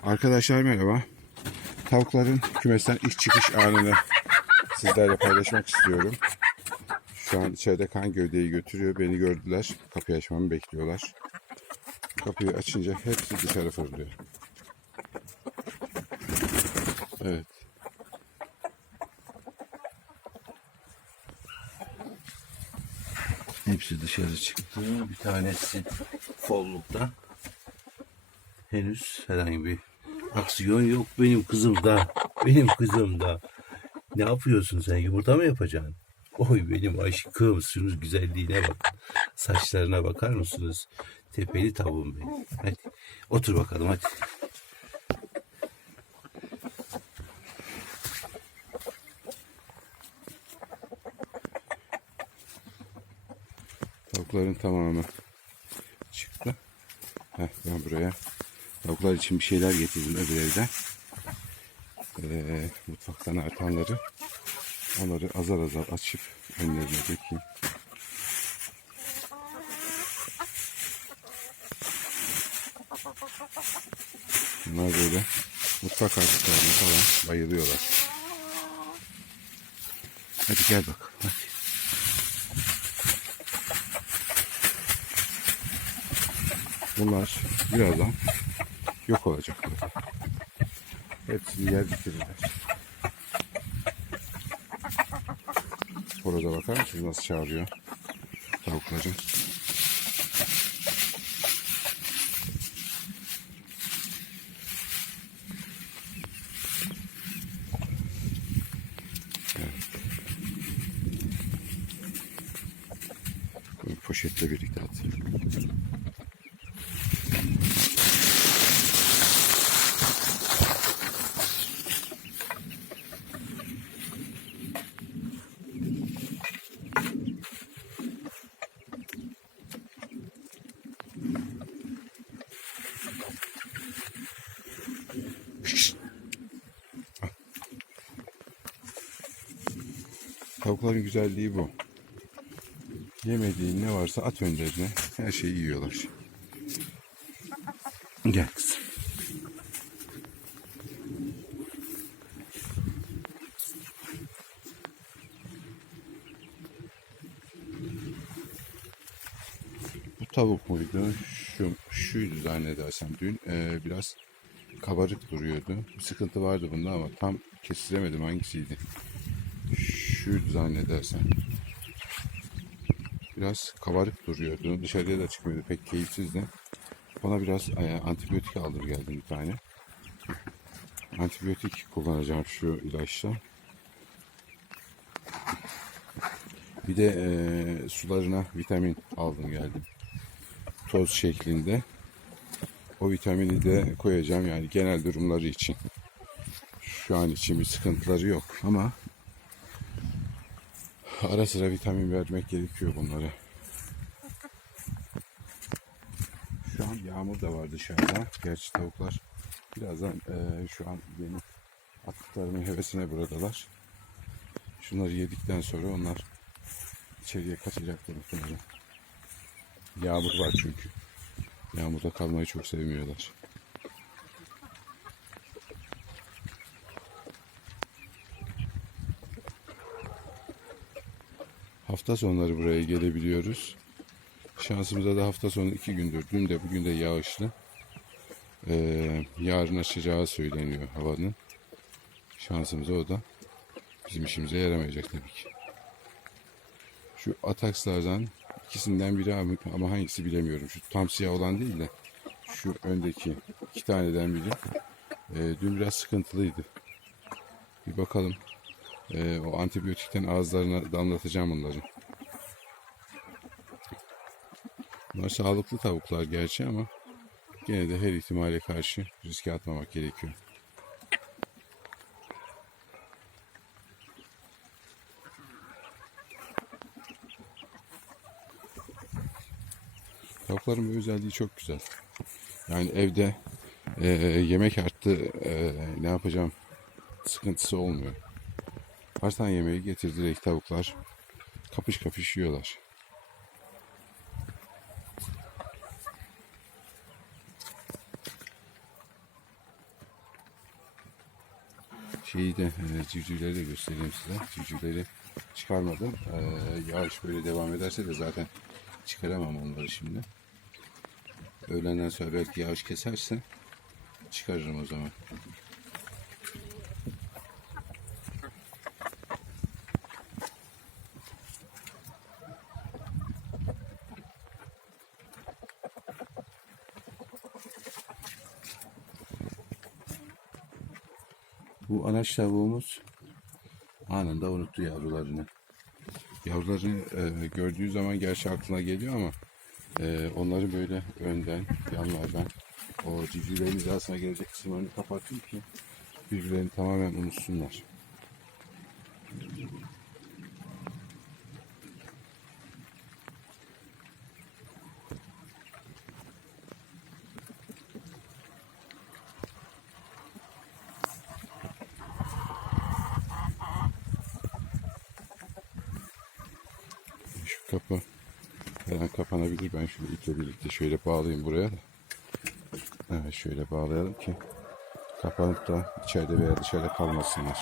Arkadaşlar merhaba. Tavukların kümesten ilk çıkış anını sizlerle paylaşmak istiyorum. Şu an içeride kan gövdeyi götürüyor. Beni gördüler. Kapıyı açmamı bekliyorlar. Kapıyı açınca hepsi dışarı fırlıyor. Evet. Hepsi dışarı çıktı. Bir tanesi kollukta. Henüz herhangi bir aksiyon yok benim kızımda. Benim kızımda. Ne yapıyorsun sen? Yumurta mı yapacaksın? Oy benim aşkım. Şunun güzelliğine bak. Saçlarına bakar mısınız? Tepeli tavuğum benim. Hadi otur bakalım hadi. Tavukların tamamı çıktı. Heh, ben buraya tavuklar için bir şeyler getirdim öbür evden. Ee, mutfaktan artanları onları azar azar açıp önlerine dökeyim. Bunlar böyle mutfak artıklarına falan bayılıyorlar. Hadi gel bakalım. Hadi. Bunlar birazdan yok olacaklar. Hepsini yer bitirirler. Orada bakar mısınız nasıl çağırıyor tavukları? Evet. Bunu poşetle birlikte atayım. Tavukların güzelliği bu. Yemediğin ne varsa at önlerine. Her şeyi yiyorlar. Gel kızım. Bu tavuk muydu? Şu, şuydu zannedersem dün. Ee, biraz kabarık duruyordu. Bir sıkıntı vardı bunda ama tam kestiremedim hangisiydi. Şuydu zannedersem. Biraz kabarık duruyordu. Dışarıya da çıkmıyordu. Pek keyifsizdi. Ona biraz e, antibiyotik aldım geldim bir tane. Antibiyotik kullanacağım şu ilaçla. Bir de e, sularına vitamin aldım geldim. Toz şeklinde. O vitamini de koyacağım yani genel durumları için. Şu an için bir sıkıntıları yok ama ara sıra vitamin vermek gerekiyor bunlara. Şu an yağmur da var dışarıda. Gerçi tavuklar birazdan eee, şu an benim attıklarımın hevesine buradalar. Şunları yedikten sonra onlar içeriye kaçacaklar muhtemelen. Yağmur var çünkü. Yağmurda kalmayı çok sevmiyorlar. Hafta sonları buraya gelebiliyoruz. Şansımıza da hafta sonu iki gündür. Dün de bugün de yağışlı. Ee, yarın açacağı söyleniyor havanın. Şansımıza o da bizim işimize yaramayacak tabii ki. Şu atakslardan ikisinden biri ama, hangisi bilemiyorum. Şu tam siyah olan değil de şu öndeki iki taneden biri e, dün biraz sıkıntılıydı. Bir bakalım. E, o antibiyotikten ağızlarına damlatacağım bunları. Bunlar sağlıklı tavuklar gerçi ama gene de her ihtimale karşı riske atmamak gerekiyor. Tavukların bu özelliği çok güzel. Yani evde e, yemek arttı e, ne yapacağım sıkıntısı olmuyor. Artan yemeği getir direkt tavuklar kapış kapış yiyorlar. Şeyi de e, civcivleri de göstereyim size. Civcivleri çıkarmadım. E, yağış böyle devam ederse de zaten çıkaramam onları şimdi. Öğlenden sonra belki yağış keserse çıkarırım o zaman. Bu anaç tavuğumuz anında unuttu yavrularını. Yavrularını e, gördüğü zaman gerçi aklına geliyor ama e, onları böyle önden, yanlardan o civcivlerin hizasına gelecek kısımlarını kapatıyor ki birbirlerini tamamen unutsunlar. Şu kapı her an kapanabilir. Ben şunu iple birlikte şöyle bağlayayım buraya. Evet şöyle bağlayalım ki kapanıp da içeride veya dışarıda kalmasınlar.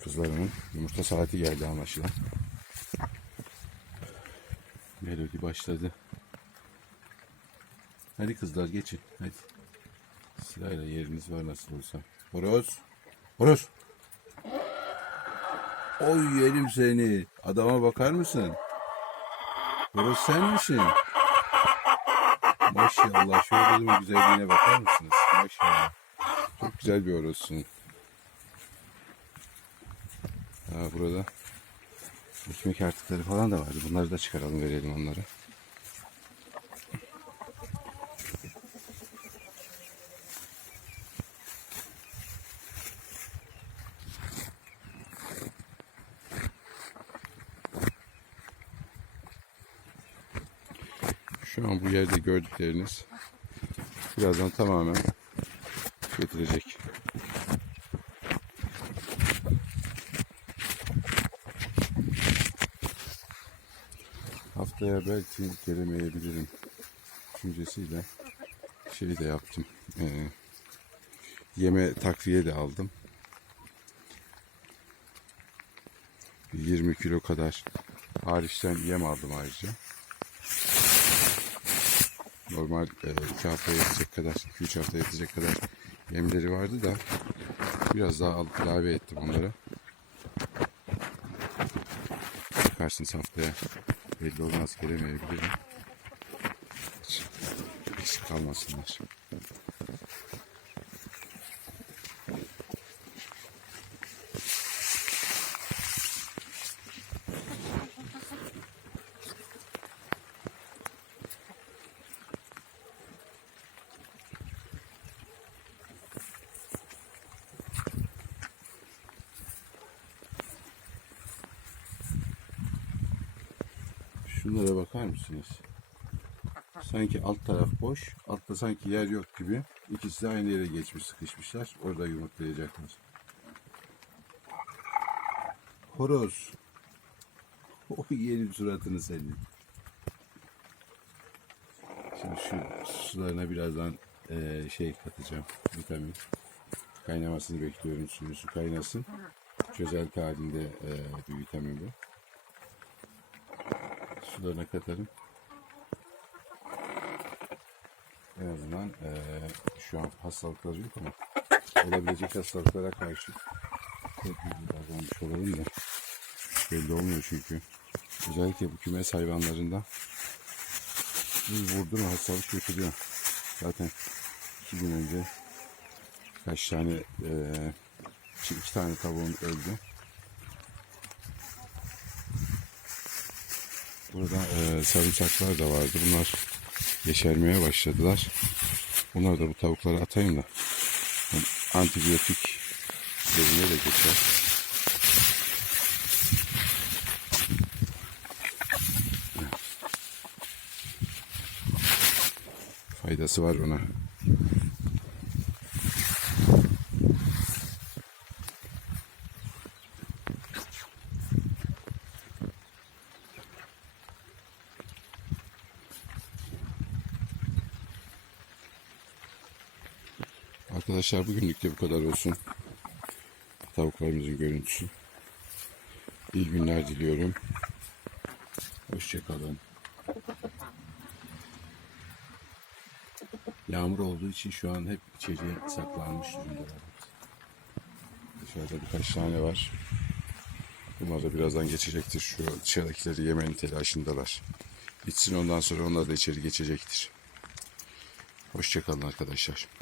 Kızlarımın yumurta saati geldi anlaşılan. Melodi başladı. Hadi kızlar geçin. Hadi. Sırayla yeriniz var nasıl olsa. Horoz. Horoz. Oy yerim seni. Adama bakar mısın? Horoz sen misin? Maşallah. Şu horozumun güzelliğine bakar mısınız? Maşallah. Çok güzel bir horozsun. Ha, burada ekmek artıkları falan da vardı. Bunları da çıkaralım verelim onlara. Şu an bu yerde gördükleriniz birazdan tamamen götürecek. Haftaya belki gelemeyebilirim düşüncesiyle şey de yaptım. Ee, yeme takviye de aldım. Bir 20 kilo kadar hariçten yem aldım ayrıca. Normal e, iki hafta yetecek kadar, iki üç hafta yetecek kadar yemleri vardı da biraz daha alıp ilave ettim onlara. Bakarsınız haftaya belli olmaz gelemeyebilirim. Hiç eksik kalmasınlar. Şunlara bakar mısınız? Sanki alt taraf boş, altta sanki yer yok gibi. İkisi de aynı yere geçmiş, sıkışmışlar. Orada yumurtlayacaklar. Horoz. O yerim suratını senin. Şimdi şu sularına birazdan eee, şey katacağım. Vitamin. Kaynamasını bekliyorum. Suyu su kaynasın. Çözelti halinde eee, bir vitamin bu sularına katarım. En azından eee, şu an hastalıkları yok ama olabilecek hastalıklara karşı tedbirli davranmış olalım da belli olmuyor çünkü. Özellikle bu kümes hayvanlarında bir vurdu mu hastalık götürüyor. Zaten iki gün önce kaç tane eee iki tane tavuğun öldü. Burada e, sarımsaklar da vardı. Bunlar yeşermeye başladılar. Bunları da bu tavuklara atayım da antibiyotik yerine de geçer. Faydası var ona. Arkadaşlar bugünlük de bu kadar olsun. Tavuklarımızın görüntüsü. İyi günler diliyorum. Hoşçakalın. Yağmur olduğu için şu an hep içeriye saklanmış durumdalar. Dışarıda birkaç tane var. Bunlar da birazdan geçecektir. Şu dışarıdakileri yemenin telaşındalar. Bitsin ondan sonra onlar da içeri geçecektir. Hoşçakalın arkadaşlar.